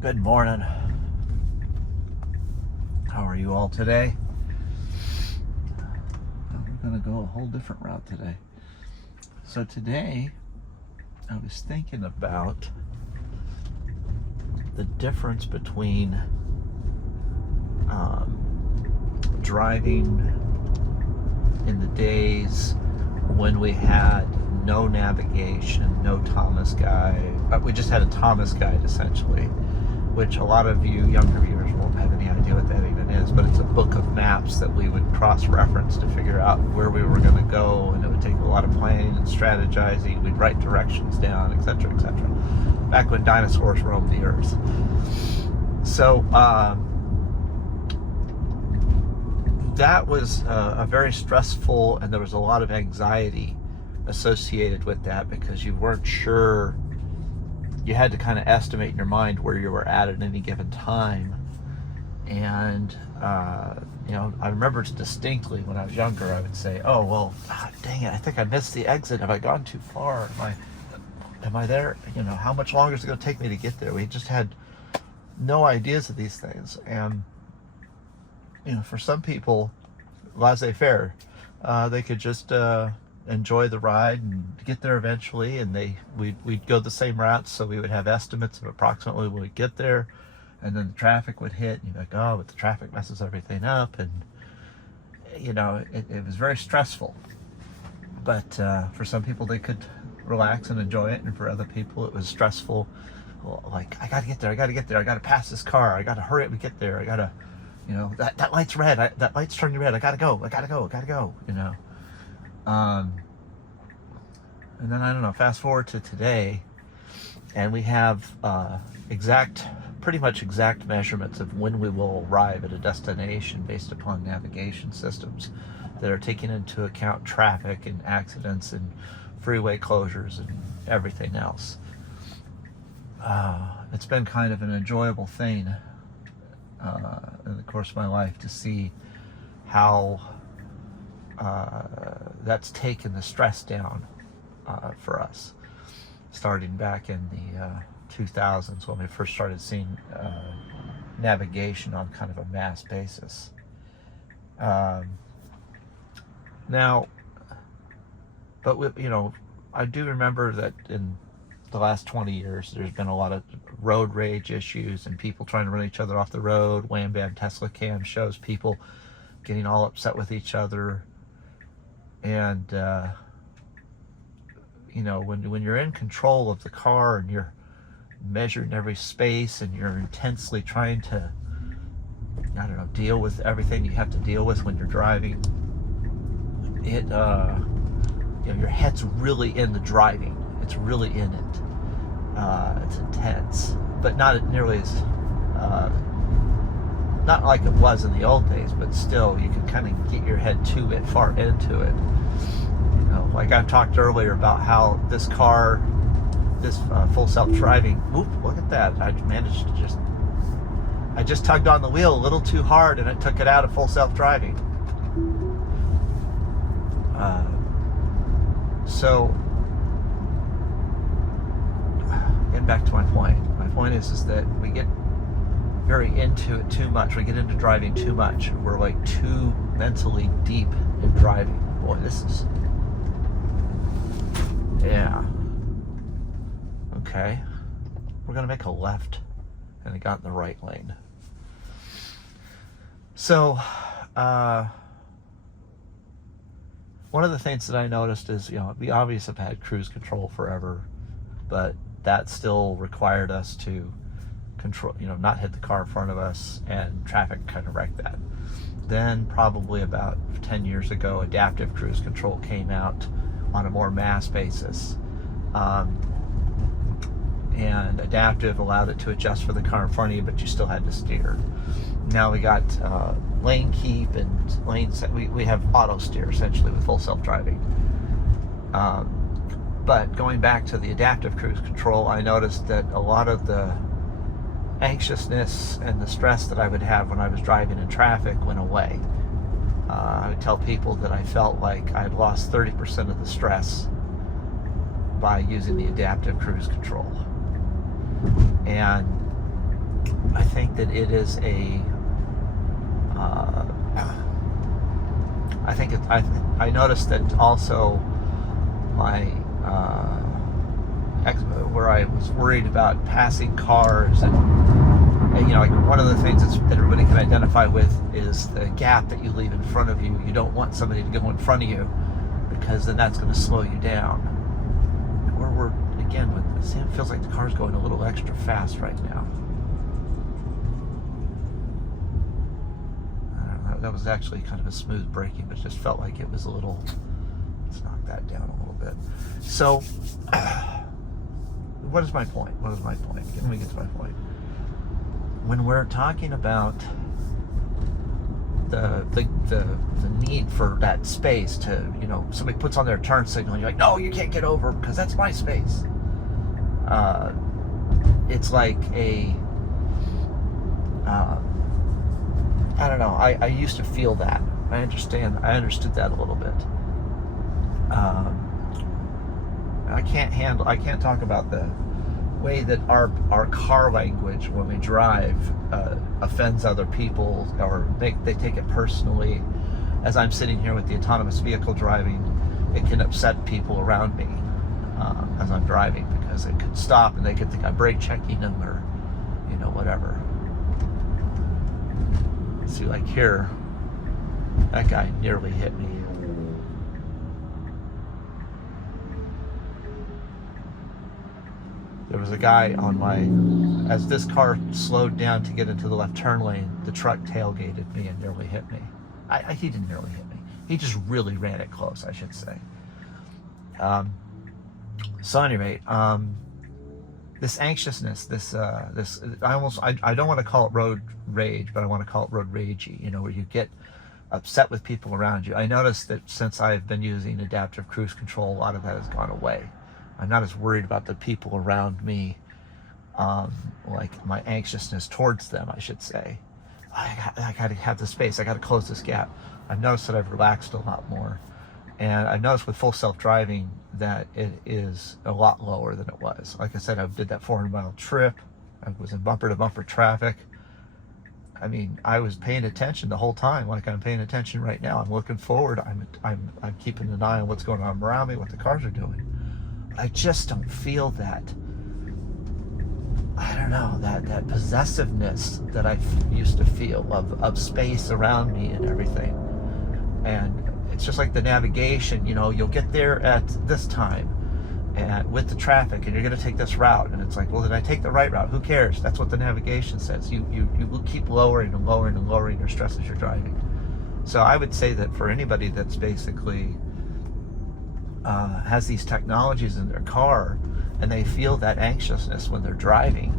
Good morning. How are you all today? We're going to go a whole different route today. So today, I was thinking about the difference between driving in the days when we had no navigation, no Thomas guide. We just had a Thomas guide essentially, which a lot of you younger viewers won't have any idea what that even is, but it's a book of maps that we would cross-reference to figure out where we were going to go, and it would take a lot of planning and strategizing. We'd write directions down, etc., etc. Back when dinosaurs roamed the earth. So that was a very stressful, and there was a lot of anxiety associated with that because you weren't sure. You had to kind of estimate in your mind where you were at any given time. And I remember distinctly when I was younger, I would say, oh well, dang it, I think I missed the exit. Have I gone too far? Am I there? How much longer is it going to take me to get there? We just had no ideas of these things. And for some people, laissez-faire, they could just enjoy the ride and get there eventually, and we'd go the same routes, so we would have estimates of approximately when we get there, and then the traffic would hit, and you'd be like, oh, but the traffic messes everything up, and it was very stressful. But for some people, they could relax and enjoy it, and for other people it was stressful. Well, like, I gotta get there, I gotta pass this car, I gotta hurry up and get there, I gotta, that light's red, that light's turning red, I gotta go. And then, I don't know, fast forward to today, and we have pretty much exact measurements of when we will arrive at a destination based upon navigation systems that are taking into account traffic and accidents and freeway closures and everything else. It's been kind of an enjoyable thing in the course of my life to see how that's taken the stress down for us, starting back in the 2000s when we first started seeing navigation on kind of a mass basis. I do remember that in the last 20 years there's been a lot of road rage issues and people trying to run each other off the road. Wham Bam Tesla Cam shows people getting all upset with each other. And when you're in control of the car and you're measuring every space and you're intensely trying to, deal with everything you have to deal with when you're driving, your head's really in the driving. It's really in it. It's intense, but not nearly as not like it was in the old days, but still you can kind of get your head too far into it. Like I've talked earlier about how this car, this full self-driving, whoop, look at that, I just tugged on the wheel a little too hard and it took it out of full self-driving. So getting back to my point is that we get very into it too much. We get into driving too much. We're like too mentally deep in driving. Boy, this is, yeah. Okay. We're gonna make a left, and I got in the right lane. So, one of the things that I noticed is, we obviously have had cruise control forever, but that still required us to control, not hit the car in front of us, and traffic kind of wrecked that. Then probably about 10 years ago, adaptive cruise control came out on a more mass basis. And adaptive allowed it to adjust for the car in front of you, but you still had to steer. Now we got lane keep and lane set. We have auto steer essentially with full self-driving. But going back to the adaptive cruise control, I noticed that a lot of the anxiousness and the stress that I would have when I was driving in traffic went away. I would tell people that I felt like I'd lost 30% of the stress by using the adaptive cruise control. And I think that it is a I noticed that also my where I was worried about passing cars, and you know, like one of the things that everybody can identify with is the gap that you leave in front of you. You don't want somebody to go in front of you, because then that's going to slow you down. And we're again, it feels like the car's going a little extra fast right now. I don't know, that was actually kind of a smooth braking, but it just felt like it was a little. Let's knock that down a little bit. So, what is my point? What is my point? Let me get to my point. When we're talking about the need for that space to, you know, somebody puts on their turn signal and you're like, no, you can't get over because that's my space. It's like a, I don't know, I used to feel that. I understood that a little bit. I can't talk about the way that our car language when we drive offends other people, or they take it personally. As I'm sitting here with the autonomous vehicle driving, it can upset people around me as I'm driving, because it could stop and they could think I'm brake checking them, or, you know, whatever. See, like here, that guy nearly hit me. There was a guy on as this car slowed down to get into the left turn lane, the truck tailgated me and nearly hit me. He didn't nearly hit me. He just really ran it close, I should say. So at any rate, this anxiousness, I don't want to call it road rage, but I want to call it road ragey, you know, where you get upset with people around you. I noticed that since I've been using adaptive cruise control, a lot of that has gone away. I'm not as worried about the people around me, like my anxiousness towards them, I should say. I got to have the space. I got to close this gap. I've noticed that I've relaxed a lot more. And I've noticed with full self-driving that it is a lot lower than it was. Like I said, I did that 400-mile trip. I was in bumper-to-bumper traffic. I mean, I was paying attention the whole time, like I'm paying attention right now. I'm looking forward. I'm keeping an eye on what's going on around me, what the cars are doing. I just don't feel that, I don't know, that possessiveness that I used to feel of space around me and everything. And it's just like the navigation, you know, you'll get there at this time and with the traffic, and you're going to take this route, and it's like, well, did I take the right route? Who cares? That's what the navigation says. You will keep lowering and lowering and lowering your stress as you're driving. So I would say that for anybody that's basically has these technologies in their car, and they feel that anxiousness when they're driving,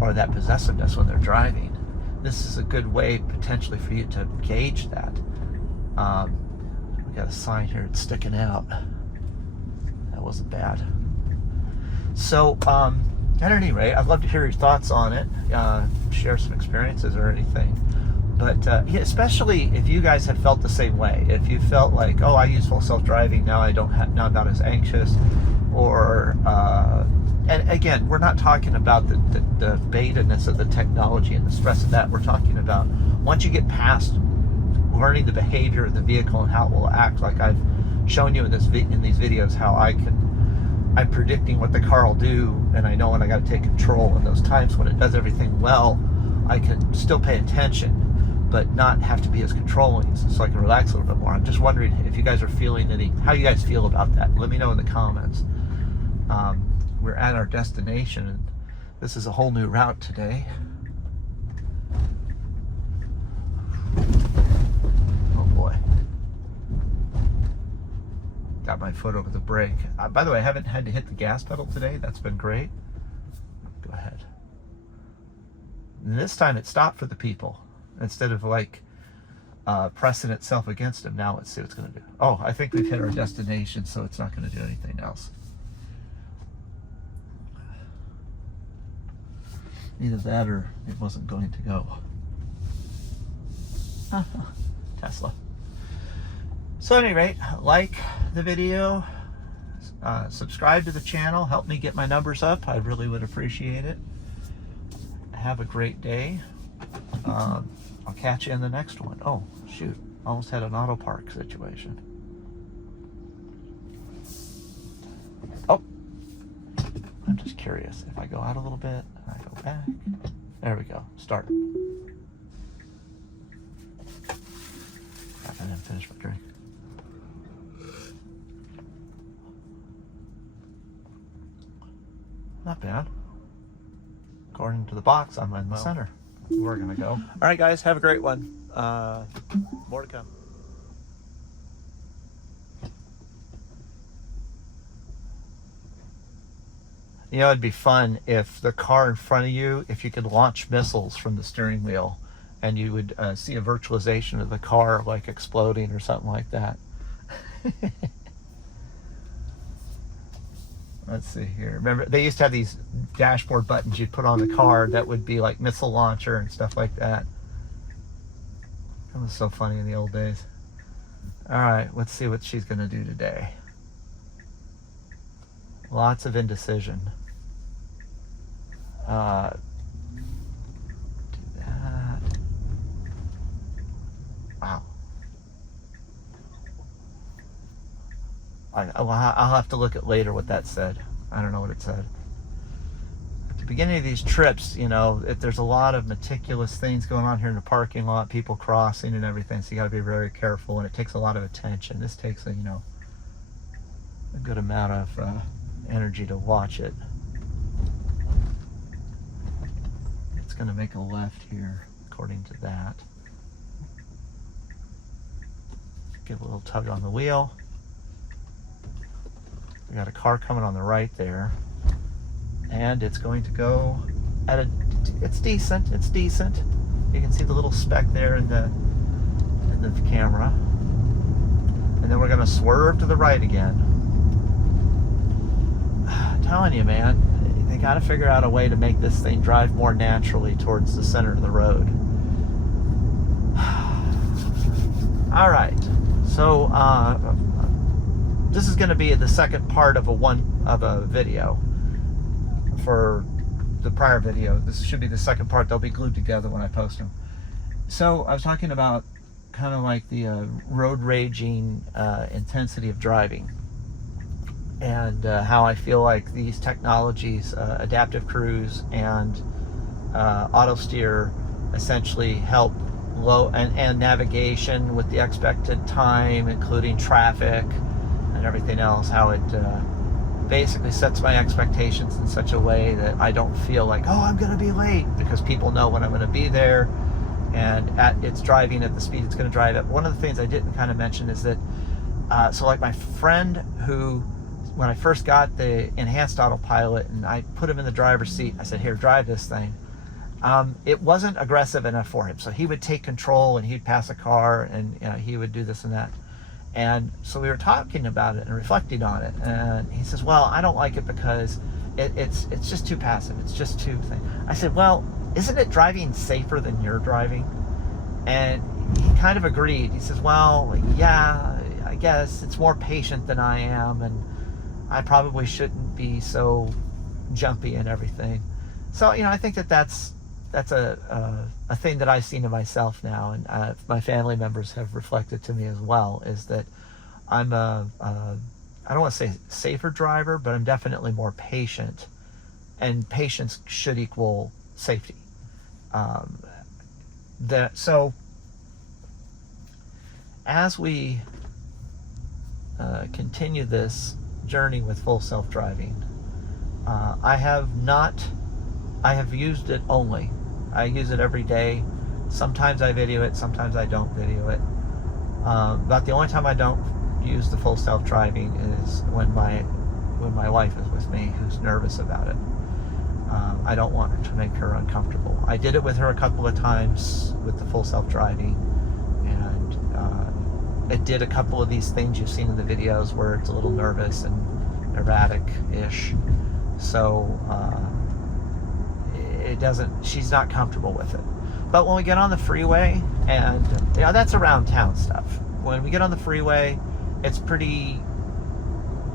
or that possessiveness when they're driving, this is a good way potentially for you to gauge that. We got a sign here, it's sticking out. That wasn't bad. So at any rate, I'd love to hear your thoughts on it, share some experiences or anything. But especially if you guys have felt the same way, if you felt like, oh, I use full self-driving, now now I'm not as anxious, or and again, we're not talking about the beta-ness of the technology and the stress of that. We're talking about once you get past learning the behavior of the vehicle and how it will act. Like I've shown you in these videos how I'm predicting what the car will do, and I know when I got to take control. And those times when it does everything well, I can still pay attention, but not have to be as controlling, so I can relax a little bit more. I'm just wondering if you guys are feeling how you guys feel about that. Let me know in the comments. We're at our destination, and this is a whole new route today. Oh boy. Got my foot over the brake. By the way, I haven't had to hit the gas pedal today. That's been great. Go ahead. And this time it stopped for the people. Instead of like pressing itself against them. Now let's see what it's going to do. Oh, I think we've hit our destination, so it's not going to do anything else. Either that or it wasn't going to go. Tesla. So at any rate, like the video, subscribe to the channel, help me get my numbers up. I really would appreciate it. Have a great day. I'll catch you in the next one. Oh, shoot. Almost had an auto park situation. Oh, I'm just curious. If I go out a little bit, and I go back. There we go. Start. I didn't finish my drink. Not bad. According to the box, I'm in the center. We're gonna go. All right, guys, have a great one. More to come. You know, it'd be fun if the car in front of you, if you could launch missiles from the steering wheel, and you would see a virtualization of the car like exploding or something like that. Let's see here. Remember, they used to have these dashboard buttons you'd put on the car that would be like missile launcher and stuff like that. That was so funny in the old days. All right, let's see what she's going to do today. Lots of indecision. Do that. Wow. I'll have to look at later what that said. I don't know what it said. At the beginning of these trips, you know, there's a lot of meticulous things going on here in the parking lot, people crossing and everything, so you got to be very careful, and it takes a lot of attention. This takes a, you know, a good amount of energy to watch it. It's going to make a left here, according to that. Give a little tug on the wheel. We got a car coming on the right there, and it's going to go at a, it's decent, You can see the little speck there in the camera. And then we're going to swerve to the right again. I'm telling you, man, they got to figure out a way to make this thing drive more naturally towards the center of the road. All right, so this is going to be the second part of a video for the prior video. This should be the second part. They'll be glued together when I post them. So I was talking about kind of like the road raging intensity of driving, and how I feel like these technologies, adaptive cruise and auto steer, essentially help low and navigation with the expected time, including traffic and everything else, how it basically sets my expectations in such a way that I don't feel like, oh, I'm going to be late, because people know when I'm going to be there, and it's driving at the speed it's going to drive at. One of the things I didn't kind of mention is that, so like my friend who, when I first got the enhanced autopilot and I put him in the driver's seat, I said, here, drive this thing. It wasn't aggressive enough for him. So he would take control and he'd pass a car, and you know, he would do this and that. And so we were talking about it and reflecting on it. And he says, well, I don't like it because it's just too passive. It's just too thing. I said, well, isn't it driving safer than you're driving? And he kind of agreed. He says, well, yeah, I guess it's more patient than I am, and I probably shouldn't be so jumpy and everything. So, you know, I think that's a thing that I've seen in myself now, and my family members have reflected to me as well, is that I'm I don't want to say safer driver, but I'm definitely more patient, and patience should equal safety. So as we continue this journey with full self-driving, I have used it only. I use it every day. Sometimes I video it, sometimes I don't video it. About the only time I don't use the full self-driving is when my wife is with me, who's nervous about it. I don't want to make her uncomfortable. I did it with her a couple of times with the full self-driving, and it did a couple of these things you've seen in the videos where it's a little nervous and erratic-ish. So she's not comfortable with it. But when we get on the freeway, and you know, that's around town stuff. when we get on the freeway, it's pretty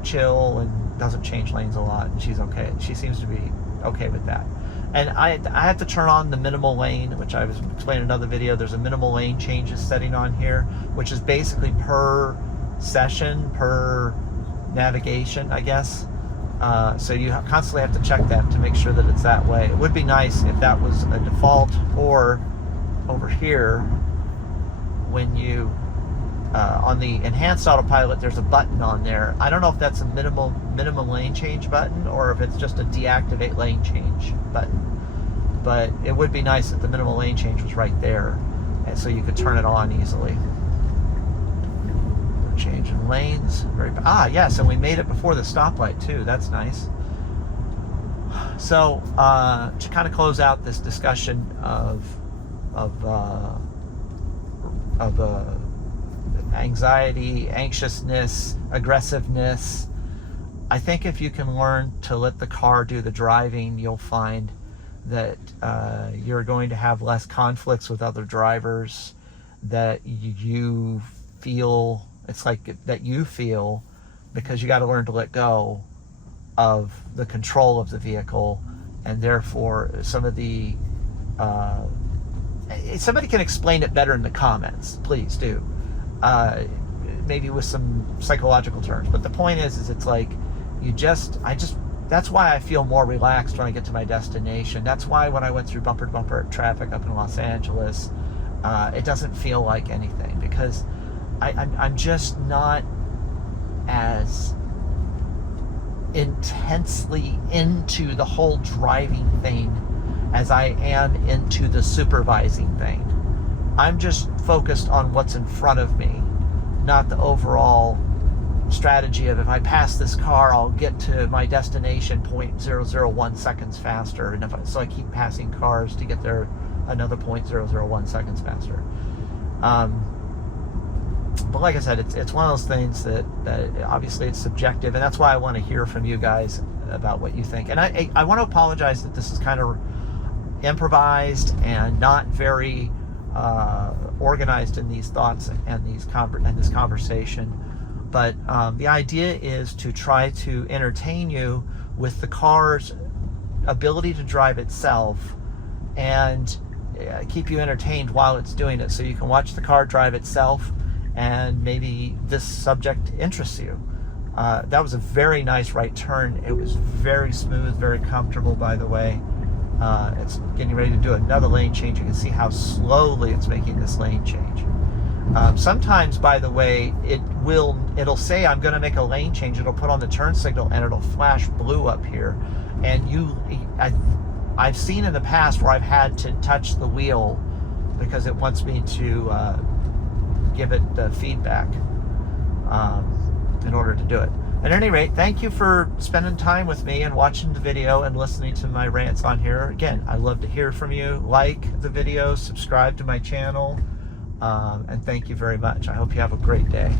chill and doesn't change lanes a lot, and she's okay. She seems to be okay with that. And I have to turn on the minimal lane, which I was explaining in another video. There's a minimal lane changes setting on here, which is basically per session, per navigation, I guess. So you constantly have to check that to make sure that it's that way. It would be nice if that was a default, or over here, when you on the enhanced autopilot, there's a button on there. I don't know if that's a minimum lane change button, or if it's just a deactivate lane change button. But it would be nice if the minimal lane change was right there, and so you could turn it on easily. We're changing lanes. Yes, and we made it before the stoplight too. That's nice. So to kind of close out this discussion of anxiety, anxiousness, aggressiveness, I think if you can learn to let the car do the driving, you'll find that you're going to have less conflicts with other drivers, that you feel, it's like that you feel, because you got to learn to let go of the control of the vehicle, and therefore some of the somebody can explain it better in the comments, please do, maybe with some psychological terms. But the point is it's like that's why I feel more relaxed when I get to my destination. That's why when I went through bumper to bumper traffic up in Los Angeles, it doesn't feel like anything, because I'm just not as intensely into the whole driving thing as I am into the supervising thing. I'm just focused on what's in front of me, not the overall strategy of, if I pass this car, I'll get to my destination 0.001 seconds faster, and so I keep passing cars to get there another 0.001 seconds faster. But like I said, it's one of those things that obviously it's subjective, and that's why I want to hear from you guys about what you think. And I want to apologize that this is kind of improvised and not very organized in these thoughts and this conversation. But the idea is to try to entertain you with the car's ability to drive itself, and keep you entertained while it's doing it, so you can watch the car drive itself, and maybe this subject interests you. That was a very nice right turn. It was very smooth, very comfortable, by the way. It's getting ready to do another lane change. You can see how slowly it's making this lane change. Sometimes, by the way, it'll say I'm going to make a lane change. It'll put on the turn signal and it'll flash blue up here. And I've seen in the past where I've had to touch the wheel because it wants me to give it feedback in order to do it. At any rate, thank you for spending time with me and watching the video and listening to my rants on here. Again, I love to hear from you. Like the video, subscribe to my channel, and thank you very much. I hope you have a great day.